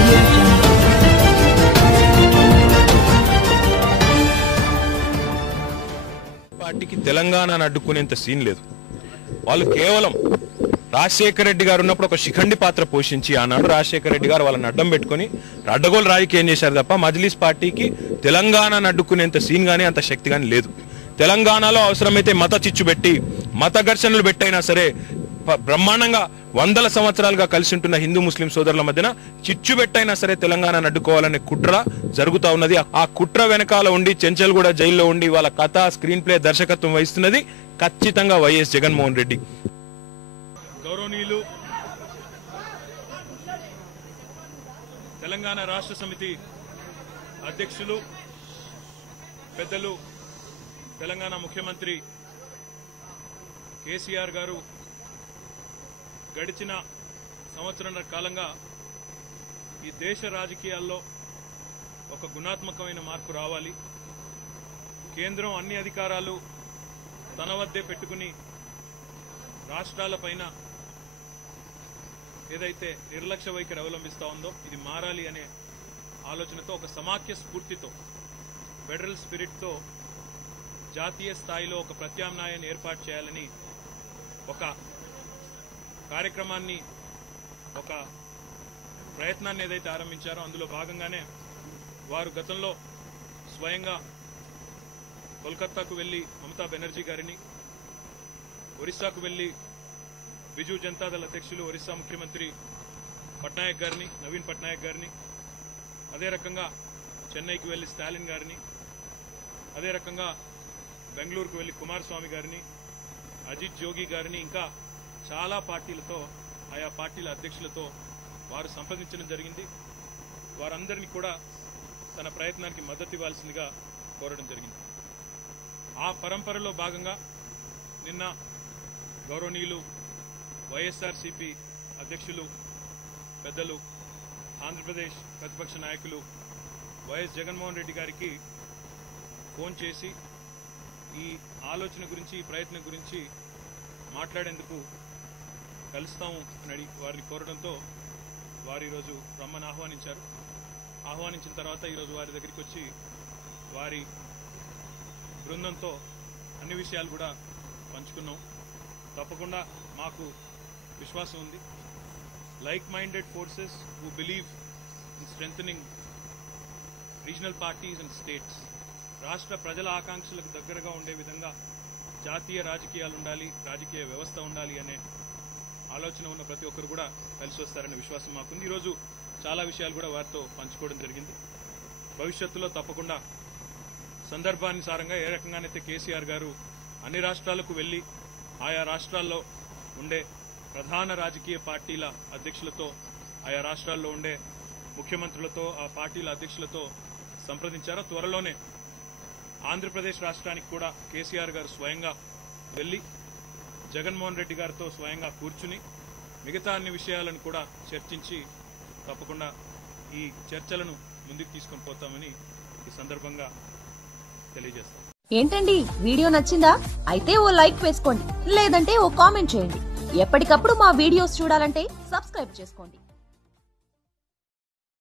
Audio Jungle. పార్టీకి తెలంగాణను అడ్డుకునేంత scene లేదు. వాళ్ళు కేవలం రాజశేఖర రెడ్డి గారు ఉన్నప్పుడు ఒక శిఖండి పాత్ర పోషించి ఆనాడు రాజశేఖర రెడ్డి గారు వాళ్ళని అడ్డం పెట్టుకుని అడ్డగోలు రాజకీయం చేశారు తప్ప మజ్లిస్ పార్టీకి తెలంగాణను అడ్డుకునేంత సీన్ కానీ అంత శక్తి కానీ లేదు. తెలంగాణలో అవసరమైతే మత చిచ్చు పెట్టి మత ఘర్షణలు పెట్టైనా సరే బ్రహ్మాండంగా వందల సంవత్సరాలుగా కలిసి ఉంటున్న హిందూ ముస్లిం సోదరుల మధ్యన చిచ్చు పెట్టైనా సరే తెలంగాణను అడ్డుకోవాలనే కుట్ర జరుగుతూ ఉన్నది. ఆ కుట్ర వెనకాల ఉండి చెంచల్గూడ జైల్లో ఉండి వాళ్ళ కథ స్క్రీన్ ప్లే దర్శకత్వం వహిస్తున్నది ఖచ్చితంగా వైఎస్ జగన్మోహన్ రెడ్డి. గౌరవనీయులు తెలంగాణ రాష్ట్ర సమితి అధ్యక్షులు పెద్దలు తెలంగాణ ముఖ్యమంత్రి కేసీఆర్ గారు గడిచిన సంవత్సరాల కాలంగా ఈ దేశ రాజకీయాల్లో ఒక గుణాత్మకమైన మార్పు రావాలి, కేంద్రం అన్ని అధికారాలు తన వద్దే పెట్టుకుని రాష్ట్రాలపైన ఏదైతే నిర్లక్ష్య వైఖరి అవలంబిస్తా ఉందో ఇది మారాలి అనే ఆలోచనతో ఒక సమాఖ్య స్ఫూర్తితో ఫెడరల్ స్పిరిట్తో జాతీయ స్థాయిలో ఒక ప్రత్యామ్నాయాన్ని ఏర్పాటు చేయాలని ఒక కార్యక్రమాన్ని ఒక ప్రయత్నాన్ని ఏదైతే ఆరంభించారో అందులో భాగంగానే వారు గతంలో స్వయంగా కోల్కతాకు వెళ్లి మమతా బెనర్జీ గారిని, ఒరిస్సాకు వెళ్లి బిజు జనతాదళ అధ్యక్షులు ఒరిస్సా ముఖ్యమంత్రి పట్నాయక్ గారిని, నవీన్ పట్నాయక్ గారిని, అదే రకంగా చెన్నైకి వెళ్లి స్టాలిన్ గారిని, అదే రకంగా బెంగళూరుకు వెళ్లి కుమారస్వామి గారిని, అజిత్ జోగి గారిని, ఇంకా చాలా పార్టీలతో ఆయా పార్టీల అధ్యక్షులతో వారు సంప్రదించడం జరిగింది. వారందరినీ కూడా తన ప్రయత్నానికి మద్దతు ఇవ్వాల్సిందిగా కోరడం జరిగింది. ఆ పరంపరలో భాగంగా నిన్న గౌరవనీయులు వైఎస్ఆర్సీపీ అధ్యక్షులు పెద్దలు ఆంధ్రప్రదేశ్ ప్రతిపక్ష నాయకులు వైఎస్ జగన్మోహన్ రెడ్డి గారికి ఫోన్ చేసి ఈ ఆలోచన గురించి, ఈ ప్రయత్నం గురించి మాట్లాడేందుకు కలుస్తాము అని వారిని కోరడంతో వారు ఈరోజు రమ్మని ఆహ్వానించారు. ఆహ్వానించిన తర్వాత ఈరోజు వారి దగ్గరికి వచ్చి వారి బృందంతో అన్ని విషయాలు కూడా పంచుకున్నాం. తప్పకుండా మాకు విశ్వాసం ఉంది, like minded forces who believe in strengthening regional parties and states, రాష్ట్ర ప్రజల ఆకాంక్షలకు దగ్గరగా ఉండే విధంగా జాతీయ రాజకీయాలు ఉండాలి, రాజకీయ వ్యవస్థ ఉండాలి అనే ఆలోచన ఉన్న ప్రతి ఒక్కరు కూడా కలిసి వస్తారనే విశ్వాసం మాకుంది. ఈరోజు చాలా విషయాలు కూడా వారితో పంచుకోవడం జరిగింది. భవిష్యత్తులో తప్పకుండా సందర్భానుసారంగా ఏ రకంగానైతే కేసీఆర్ గారు అన్ని రాష్ట్రాలకు వెళ్లి ఆయా రాష్ట్రాల్లో ఉండే ప్రధాన రాజకీయ పార్టీల అధ్యక్షులతో, ఆయా రాష్ట్రాల్లో ఉండే ముఖ్యమంత్రులతో, ఆ పార్టీల అధ్యక్షులతో సంప్రదించారో త్వరలోనే ఆంధ్రప్రదేశ్ రాష్ట్రానికి కూడా కేసీఆర్ గారు స్వయంగా వెళ్లి జగన్మోహన్ రెడ్డి గారితో స్వయంగా కూర్చుని మిగతా అన్ని విషయాలను కూడా చర్చించి తప్పకుండా ఈ చర్చలను ముందుకు తీసుకొని పోతామని ఈ సందర్భంగా తెలియజేస్తాం. ఏంటండి, వీడియో నచ్చిందా? అయితే ఓ లైక్ వేసుకోండి, లేదంటే ఓ కామెంట్ చేయండి. ఎప్పటికప్పుడు మా వీడియోస్ చూడాలంటే సబ్స్క్రైబ్ చేసుకోండి.